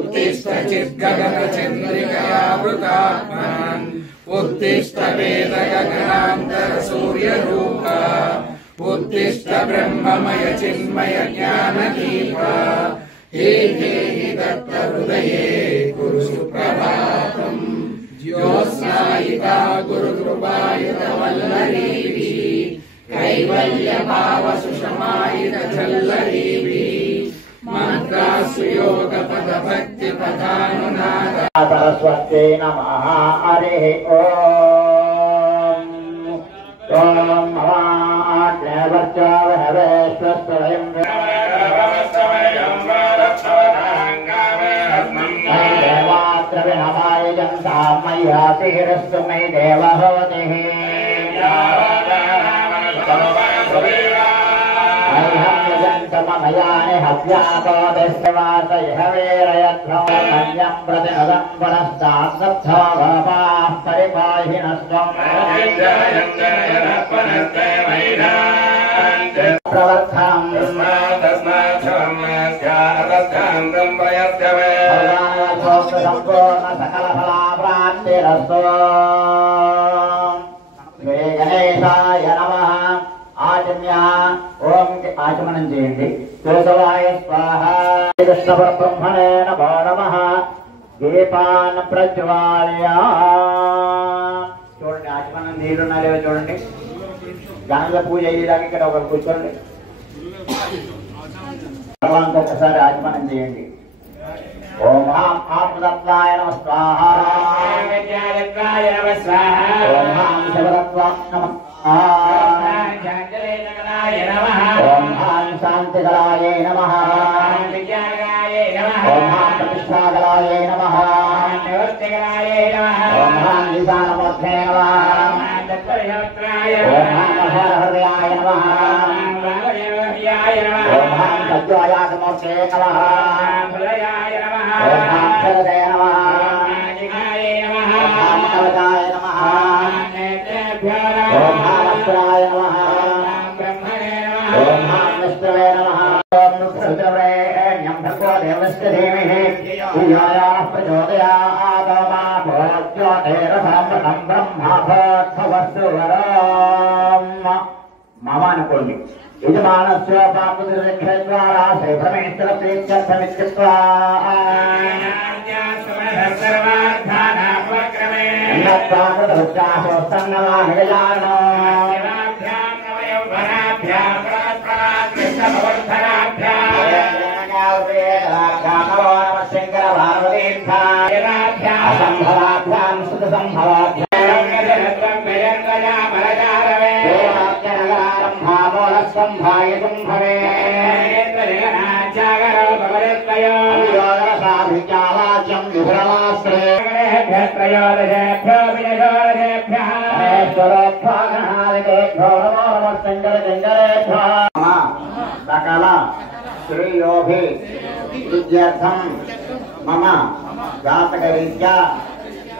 उत्तिष्ठ चिद्गगनचन्द्रिकयावृतात्मान् उत्तिष्ठ वेदगगनान्तर सूर्यरूपा उत्तिष्ठ ब्रह्ममय चिन्मय ज्ञानदीपा हे दत्तहृदये कुरु सुप्रभातम् ज्योत्स्नायिता गुरुकृपायुतवल्लरीभिः कैवल्यभावसुषमायुतचल्लरीभिः मंत्रासुयोगपदभक्तिपदानुनाद सरस्वती नमः हरिः ॐ नमः देवात्रविनमाय जनता मय्यातिरस्तु मयि देवहोतिः मयानि हव्यापोदिष्टवासयहवेरयध्वमन्यं प्रतिनदं पुनस्तात्सत्थो गोपाः परिपाहिनस्त्वम् प्रवर्धम् सम्पूर्ण सकलफलाप्राप्तिरस्तु श्री गणेशाय नमः आचम्य ओम आचमनं చేయండి కేశవాయ స్వాహ కృష్ణ పరబ్రహ్మణే నమో నమః దీపాన్ ప్రజ్వాల్య చూడండి ఆచమనం నీళ్ళున్నా లేవో చూడండి గణపతి పూజ అయ్యేదాకా ఇక్కడ ఒకరు కూర్చోండి భగవాన్ ఒకసారి ఆచమనం చేయండి ఓం ఆత్మతత్వాయ నమః స్వాహ ఓం విద్యాతత్వాయ నమః స్వాహ ఓం శివతత్వాయ నమః ओम शांतिकलाय नमः ओम प्रतिष्ठाकलाय नमः ओम ईशानमूर्ते नमः ओम हरहृदयाय नमः ओम सद्योयागमूर्ते नमः ओम शरदे नमः ओम कवचाय नमः ओम भावस्त्राय नमः ओम विष्णवे नमः ओम रुद्रवरेण्यं भगवो देवस्य धीमहि धियो प्रचोदयात् मा भोज्योतिरसामृतं ब्रह्मा भोत्सवस्तु वरम् मम अनुकोण्डि यजमानस्य पापदृक्षद्वारा श्रीभ्रमेश्वरप्रीत्यर्थमित्युक्त्वा अन्नप्राकृतवृक्षासोत्सन्नमानिगजानो असंभवाभ्यां सुतसंभवाभ्यां भाग्यं सकल श्रेयोभि विद्यार्थं मम जातकरीत्या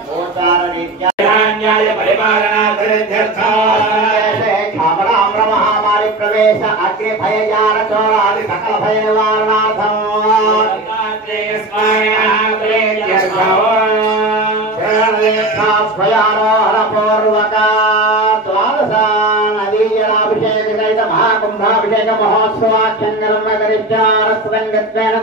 गोचाररीत्या महामारी प्रवेश अग्नि भयजार चोरादि सकल भय निवारणार्थं स्वयारोहणपूर्वका द्वादशानदीजलाभिषेक महाकुंभाभिषेक महोत्सवाख्यङ्गलं गरिष्यारस्वङ्गत्वेन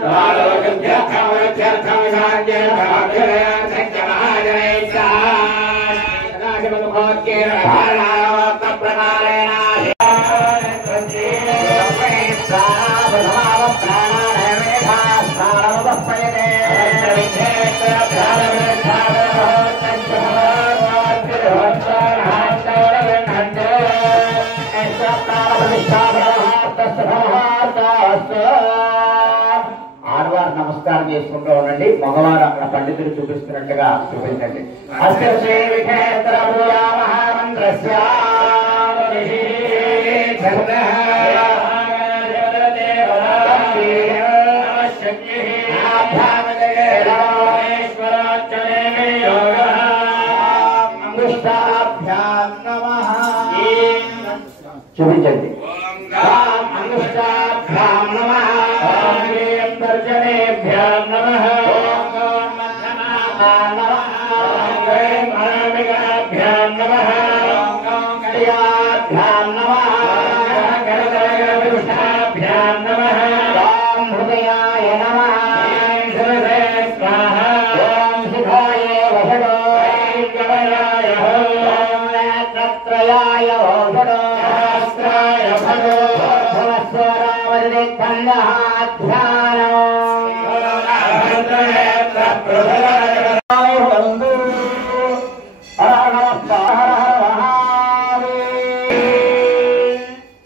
ఆడవారు నమస్కారం చేసుకుంటూ ఉండండి, మగవారు అక్కడ పండితులు చూపిస్తున్నట్టుగా చూపించండి. చూపించండి.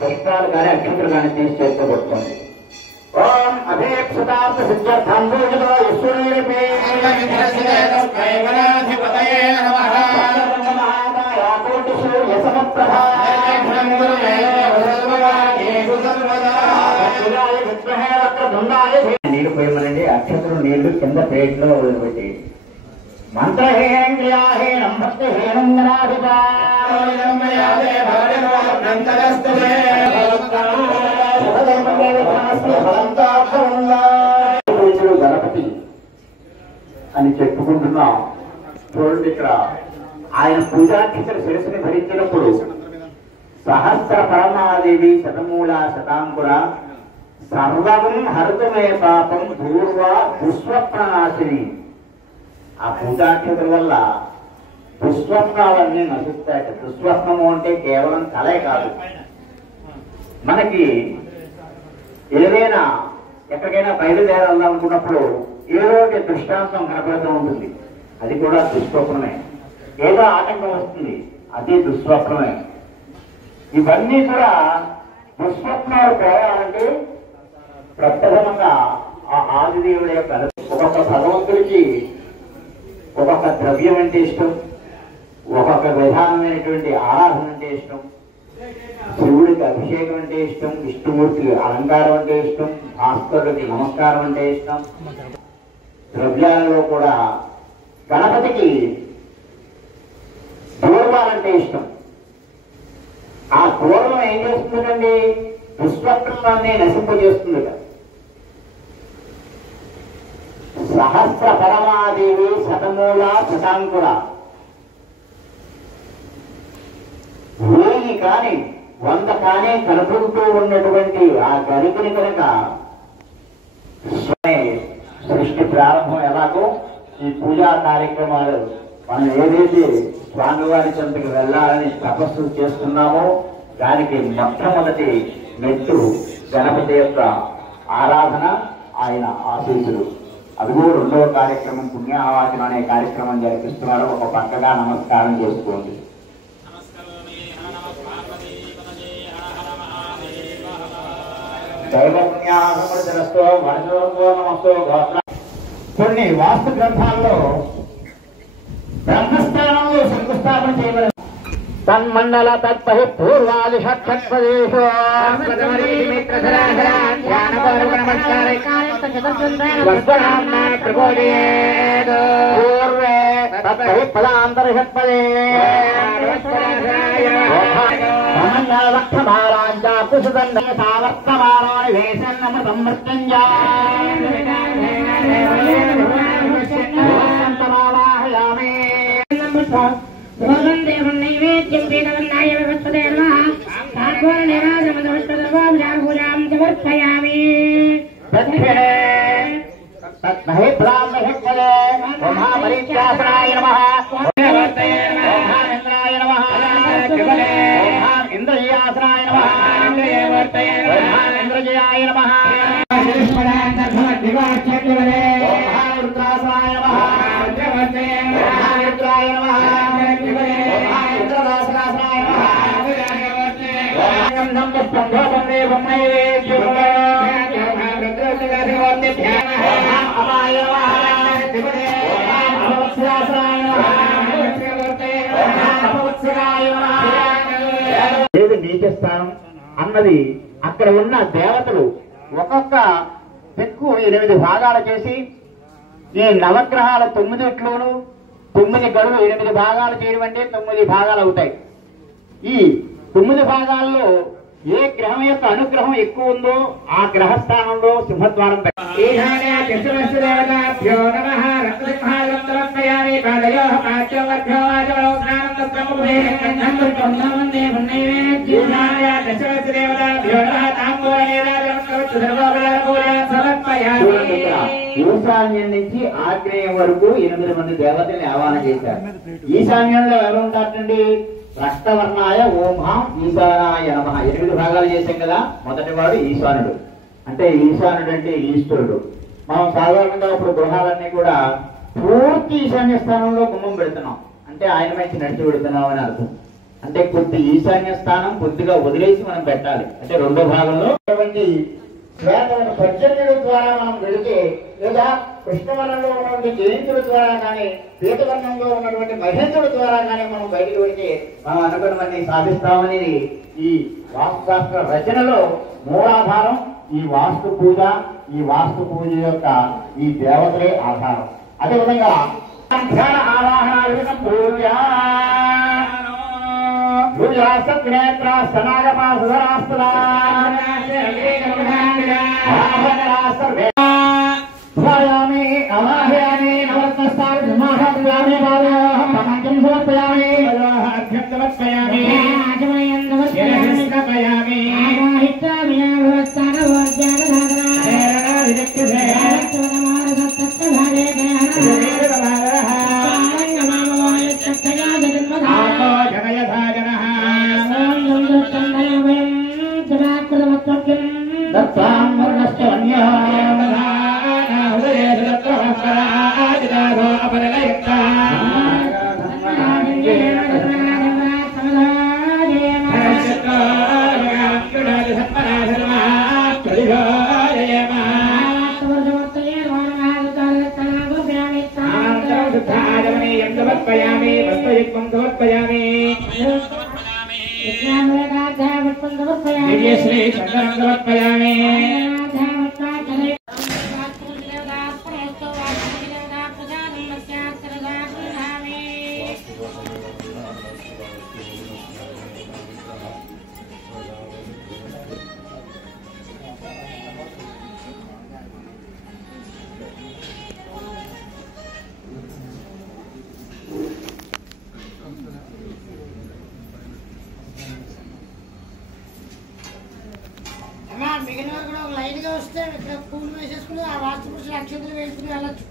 పుష్పాలు కానీ అక్షంతలు కానీ తీసి చేస్తూ కొట్టుకోండి. ఓం అభేక్షతార్థ సిద్ధార్థం నీళ్లు పోయమనండి. అక్షంతలు నీళ్లు కింద ప్లేట్లో వదిలిపెట్టేయండి. మంత్రహీనం క్రియాహీనం భక్తిహీనం గణపతి అని చెప్పుకుంటున్నాం. చూడండి, ఇక్కడ ఆయన పూజాక్షితలు శిరస్సుని ధరించినప్పుడు సహస్ర పరమాదేవి శతమూల శతాంకుర సర్వం హరితమే పాపం పూర్వ దుస్వప్ననాశిని. ఆ పూజాక్షతల వల్ల దుస్వప్నాలన్నీ నశిస్తాయట. దుస్వప్నము అంటే కేవలం కలే కాదు. మనకి ఏదైనా ఎక్కడికైనా బయలుదేరాలి అనుకున్నప్పుడు ఏదో ఒక దృష్టాంతం కనపడుతూ ఉంటుంది. అది కూడా దుస్వప్నమే. ఏదో ఆటంకం వస్తుంది, అది దుస్వప్నమే. ఇవన్నీ కూడా దుస్వప్నాలు పోవాలంటే ప్రప్రథమంగా ఆ ఆదిదేవుడి యొక్క ఒక్కొక్క భగవంతుడికి ఒక్కొక్క ద్రవ్యం అంటే ఇష్టం, ఒక్కొక్క విధానమైనటువంటి ఆరాధన అంటే ఇష్టం. శివుడికి అభిషేకం అంటే ఇష్టం, విష్ణుమూర్తికి అలంకారం అంటే ఇష్టం, భాస్కరుడికి నమస్కారం అంటే ఇష్టం. ద్రవ్యాలలో కూడా గణపతికి పూర్వాలంటే ఇష్టం. ఆ పూర్వం ఏం చేస్తుందండి? దుస్వప్నాన్ని నశింపజేస్తుంది. సహస్ర పరమాదేవి శతమూల శతాంకుల 1000 కానీ 100 కానీ కలుపుతూ ఉన్నటువంటి ఆ గరికని కనుక సృష్టి ప్రారంభం ఎలాగో ఈ పూజా కార్యక్రమాలు మనం ఏదైతే స్వామివారి చెంతకు వెళ్ళాలని తపస్సు చేస్తున్నామో దానికి మొట్టమొదటి మెట్టు గణపతి యొక్క ఆరాధన, ఆయన ఆశీస్సులు. అదిగో రెండవ కార్యక్రమం పుణ్యాహవాచనం అనే కార్యక్రమం జరిపిస్తున్నారు. ఒక పక్కగా నమస్కారం చేసుకోండి. దైవ పుణ్యాహమస్తో వర్ణో నమస్తో. కొన్ని వాస్తు గ్రంథాల్లో బ్రహ్మస్థానంలో శంకుస్థాపన చేయబడింది. తన్మండల తత్పహి పూర్వాది షట్పదేశో పూర్వే తత్పహి పదాంతరిషట్పదే లక్షమాలాంచాపుషదండ సావర్తమానాని వేసన్నమ సంమృత్యంజామాహయామి. దేవం నైవేద్యం వేదవన్నాయ వ్యవస్థదే నమః సాత్వర నిరాజమదవష్టదర్వాభూజాం సమర్పయామి. దక్షిణే తత్మహే ప్రాణహత్వలే మహామరీచాసనాయ నమః. ఇంద్రాయ నమః. ఇంద్రజయాసనాయ నమః. ఇంద్రజయాయ నమః. రుద్రాసనాయ నమః. రుద్రాయ నమః. ఏది నీచస్థానం అన్నది అక్కడ ఉన్న దేవతలు ఒక్కొక్క దిక్కు 8 భాగాలు చేసి ఈ నవగ్రహాల 9 9 గడులు 8 భాగాలు చేయడం అంటే 9 భాగాలు అవుతాయి. ఈ 9 భాగాల్లో ఏ గ్రహం యొక్క అనుగ్రహం ఎక్కువ ఉందో ఆ గ్రహస్థానంలో సింహద్వారం ఈశాన్యం నుంచి ఆగ్నేయం వరకు 8 మంది దేవతల్ని ఆహ్వానం చేశారు. ఈశాన్యంలో ఎవరు ఉంటారండి? రక్తవర్ణాయ ఓంహాం ఈశానాయ నమః. 8 భాగాలు చేశాం కదా. మొదటి వాడు ఈశానుడు, అంటే ఈశానుడు అంటే ఈశ్వరుడు. మనం సాధారణంగా ఇప్పుడు గృహాలన్నీ కూడా పూర్తి ఈశాన్య స్థానంలో గుమ్మం పెడుతున్నాం, అంటే ఆయన మంచి నడిచి పెడుతున్నాం అని అర్థం. అంటే కొద్ది ఈశాన్య స్థానం కొద్దిగా వదిలేసి మనం పెట్టాలి. అంటే రెండో భాగంలో శ్వేతమైన పర్జన్యుల ద్వారా మనం వెళితే, లేదా కృష్ణవర్ణంలో ఉన్నటువంటి జయంతుల ద్వారా కానీ, పీతవర్ణంలో ఉన్నటువంటి మహేంద్రుల ద్వారా కానీ మనం బయటకు వెళితే మనం అనుకున్నవన్నీ సాధిస్తామని ఈ వాస్తుశాస్త్ర రచనలో మూలాధారం ఈ వాస్తు పూజ. ఈ వాస్తు పూజ యొక్క ఈ దేవతలే ఆధారం. అదేవిధంగా ధ్యాన ఆవాహన పూజ మిగిలిన కూడా ఒక లైన్ గా వస్తే ఇక్కడ పూలు వేసేసుకుని ఆ వాస్తు పురుషులు అక్షంతలు వేసుకుని వెళ్ళచ్చు.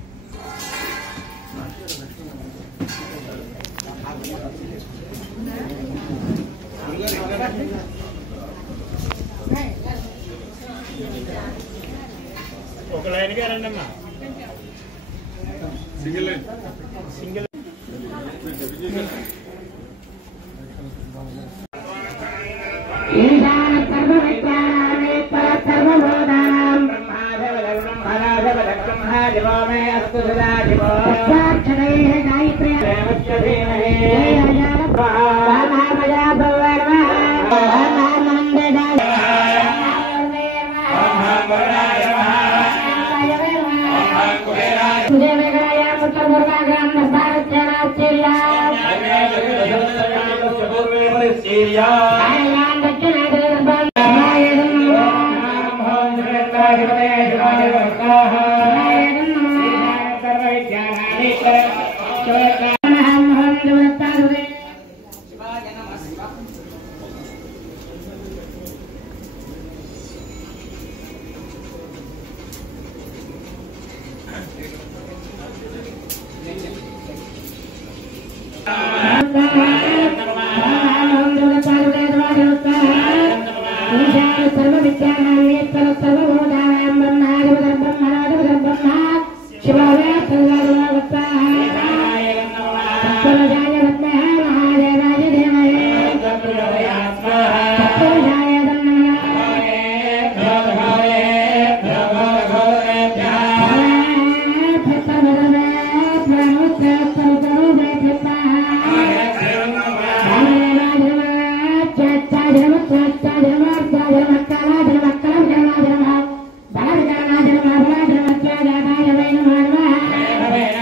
ఒక లైన్ గా రండి అమ్మా. Single line single Amen.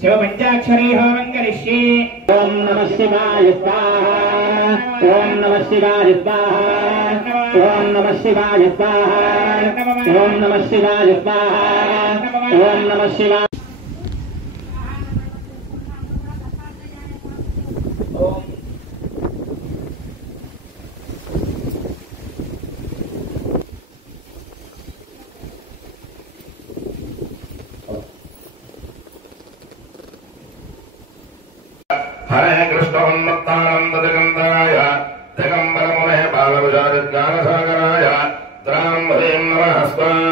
शिवपञ्चाक्षरी होमं करिष्ये। ओम नमः शिवाय स्वाहा। ओम नमः शिवाय स्वाहा। ओम नमः शिवाय स्वाहा। ओम नमः शिवाय स्वाहा। ओम नमः शिवाय। हरे कृष्णोन्मत्तानन्ददिगन्धराय दिगम्बरमुने बालविशारज्ञानसागराय द्रां ह्रीं नमः स्वाहा।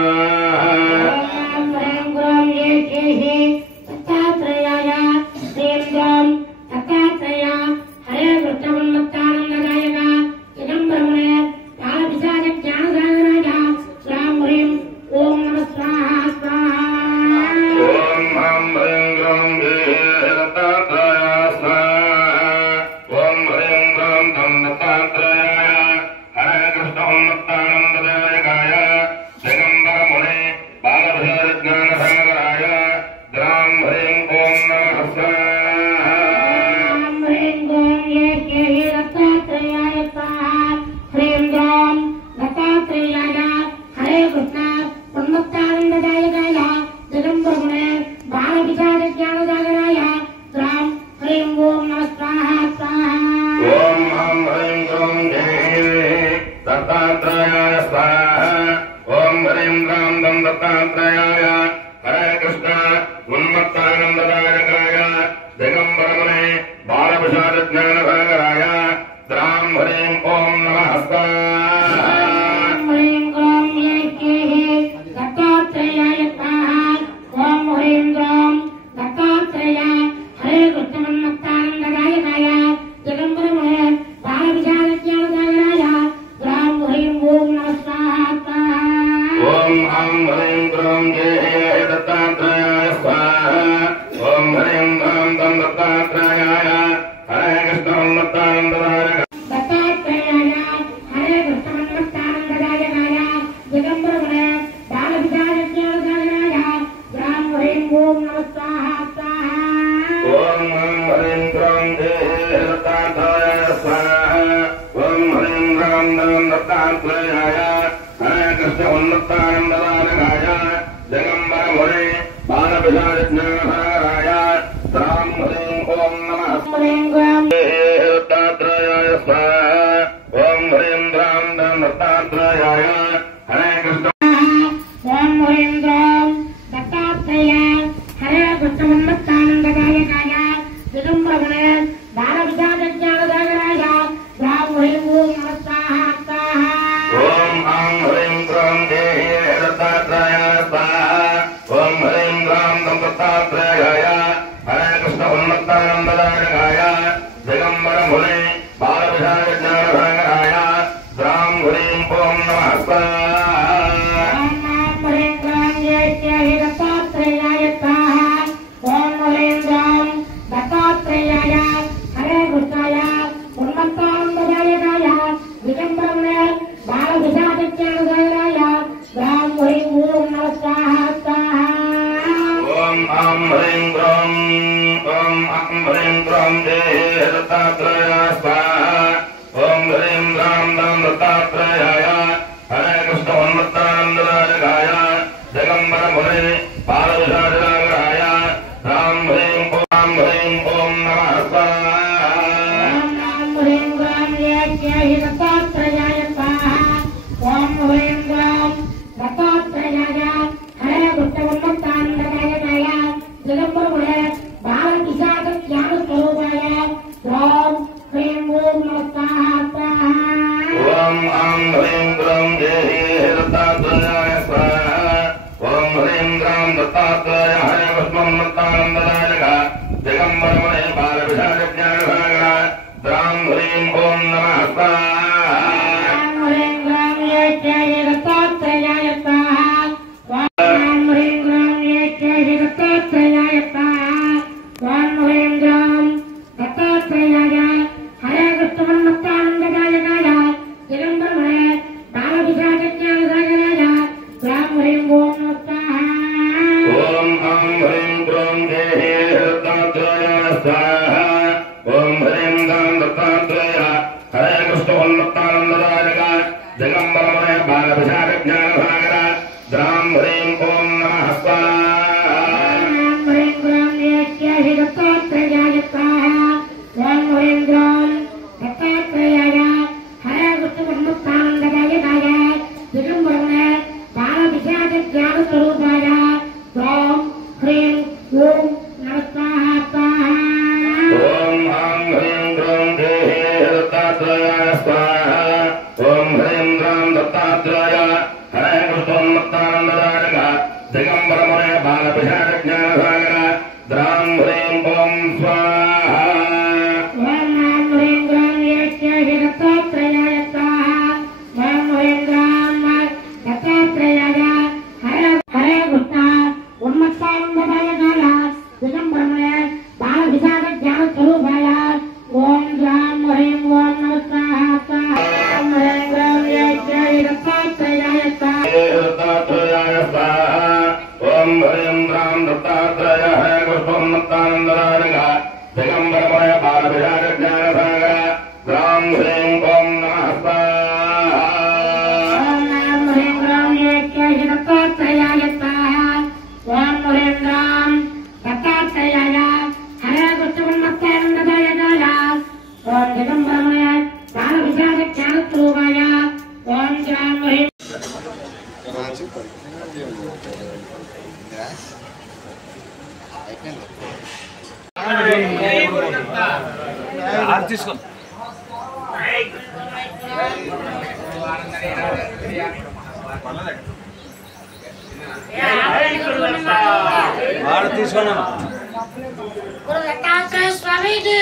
हरे कृष्णोन्मत्तानन्ददायक दिगम्बरमुने बालविशारज्ञानसागराय द्रां ह्रीं ओम नमः स्वाहा स्वाहा। ओम हम ह्रीं ग्रौं दत्तात्रेयाय हरे दत्तात्रेयाय स्वाहा ओम ह्रीं राम राम दत्तात्रेयाय हरे कृष्ण उन्नतानंददायकाय जगम्बर मुने बालविशालज्ञानसागराय राम ह्रीं ओम नमः दत्तात्रेयाय स्वाहा ओम ह्रीं राम राम दत्तात्रेयाय हरे कृष्ण ओम ह्रीं राम दत्तात्रेयाय हरे कृष्ण उन्नतानंददायकाय जगम्बर मुने बालविशालज्ञानसागराय राम ह्रीं ओम नमः स्वाहा ओम आं ह्रीं क्रों देहि दत्तात्रेयाय स्वाहा ओम ह्रीं राम दत्तात्रेयाय हरे कृष्ण उन्नतानंददायकाय दिगंबर मुने बालविशालज्ञानसागराय राम ह्रीं ओम नमः स्वाहा ओम ह्रीं राम दत्तात्रेयाय स्वाहा ओम ह्रीं राम दत्तात्रेयाय हरे कृष्णाय उन्नतानंददायकाय दिगंबर मुने बालविशालज्ञानसागराय राम ह्रीं ओम नमः स्वाहा ओम आं ह्रीं क्रों देहि दत्तात्रेयाय स्वाहा ओम ह्रीं राम दत्तात्रेयाय हरे कृष्ण उन्नतानंददायकाय दिगंबर मुने बालविशालज्ञानसागराय राम ह्रीं ओम नमः स्वाहा ओम ह्रीं राम दत्तात्रेयाय स्वाहा ओम ह्रीं राम दत्तात्रेयाय हरे कृष्ण उन्नतानंददायकाय दिगंबर मुने बालविशालज्ञानस्वरूपाय राम ह्रीं ओम नमः स्वाहा ओम आं ह्रीं क्रों देहि दत्तात्रेयाय स्वाहा ओम ह्रीं राम दत्तात्रेयाय हरे कृष्ण उन्नतानंददायकाय दिगंबर मुने बालविशालज्ञानसागराय राम ह्रीं ओम नमः स्वाहा ओम ह्रीं राम दत्तात्रेयाय स्वाहा ओम ह्रीं राम दत्तात्रेयाय स्वाहा ओम ह्रीं राम दत्तात्रेयाय हरे कृष्ण उन्नतानंददायकाय दिगंबर मुने बालविशालज्ञानसागराय राम ह्रीं ओम नमः स्वाहा ओम आं ह्रीं क्रों देहि दत्तात्रेयाय स्वाहा ओम ह्रीं राम दत्तात्रेयाय हरे कृष्ण उन्नतानंददायकाय दिगंबर मुने बालविशालज्ञानसागराय राम ह्रीं ओम नमः स्वाहा ओम ह्रीं राम दत्तात्रेयाय स्वाहा ओम ह्रीं राम दत्तात्रेयाय हरे कृष्ण उन्नतानंददायकाय दिगंबर मुने बालविशालज्ञानस्वरूपाय राम ह्रीं ओम नमः स्वाहा ओम आं ह्रीं क्रों देहि दत्तात्रेयाय स्वाहा ओम ह्रीं राम दत्तात्रेयाय हरे कृष्ण उन्नतानंददायकाय दिगंबर मुने बालविशालज्ञानसागराय राम ह्रीं ओम स्वाहा ओम ह्रीं राम दत्तात्रेयाय स्वाहा ओम ह्रीं राम दत्तात्रेयाय हरे कृष्ण उन्नतानंददायकाय दिगंबर मुने बालविशालज्ञानस्वरूपाय ओम राम ह्रीं ओम नमः स्वाहा ओम ह्रीं राम दत्तात्रेयाय स्वाहा दत्तात्रेयाय स्वाहा ओम ह्रीं राम दत्तात्रेयाय हरे कृष्ण उन्नतानंददायकाय दिगंबर मुने बालविशालज्ञानसागराय राम ह्रीं ओम नमः स्वाहा ओम ह्रीं राम दत्तात्रेयाय स्वाहा ओम ह्रीं राम दत्तात्रेयाय हरे कृष्ण उन्नतानंददायकाय ओम दिगंबर मुने बालविशालज्ञानस्वरूपाय ओम राम ह्रीं తీసుకో వాడు తీసుకున్నాను గురు దత్తాత్రేయ స్వామికి